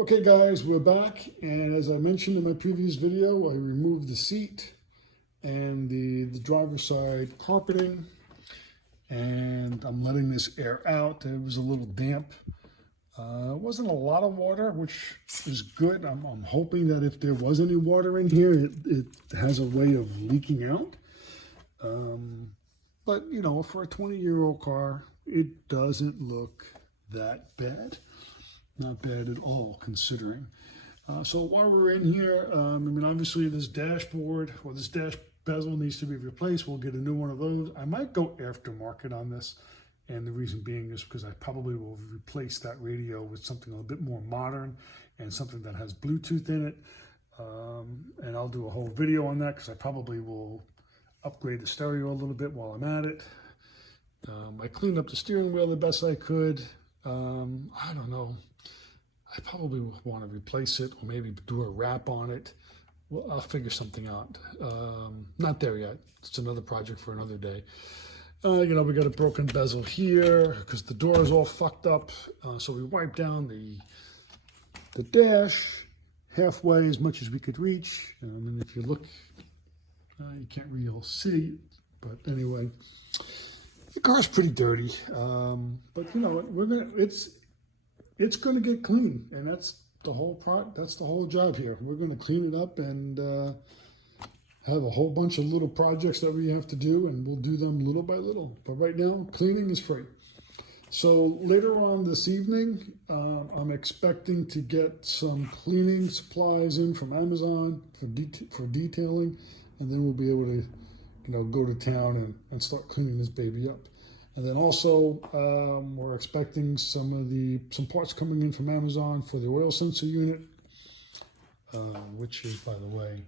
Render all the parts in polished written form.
Okay guys, we're back, and as I mentioned in my previous video, I removed the seat and the driver's side carpeting, and I'm letting this air out. It was a little damp. It wasn't a lot of water, which is good. I'm hoping that if there was any water in here, it has a way of leaking out. But you know, for a 20-year-old car, it doesn't look that bad. Not bad at all, considering. So while we're in here, I mean, obviously this dashboard or this dash bezel needs to be replaced. We'll get a new one of those. I might go aftermarket on this, and the reason being is because I probably will replace that radio with something a bit more modern and something that has Bluetooth in it. And I'll do a whole video on that because I probably will upgrade the stereo a little bit while I'm at it. I cleaned up the steering wheel the best I could. I don't know. I probably want to replace it or maybe do a wrap on it. Well, I'll figure something out. Not there yet. It's another project for another day. You know, we got a broken bezel here because the door is all fucked up. So we wiped down the dash halfway as much as we could reach. And if you look, you can't really see, but anyway, the car's pretty dirty. But you know, it's going to get clean, and that's the whole job here. We're going to clean it up and have a whole bunch of little projects that we have to do, and we'll do them little by little. But right now, cleaning is free. So later on this evening, I'm expecting to get some cleaning supplies in from Amazon for detailing, and then we'll be able to, you know, go to town and start cleaning this baby up. And then also, we're expecting some parts coming in from Amazon for the oil sensor unit, which is, by the way,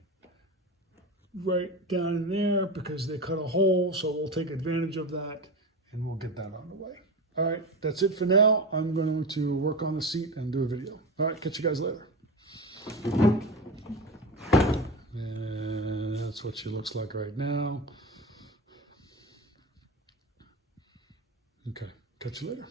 right down in there because they cut a hole. So we'll take advantage of that and we'll get that on the way. All right, that's it for now. I'm going to work on the seat and do a video. All right, catch you guys later. And that's what she looks like right now. Okay, catch you later.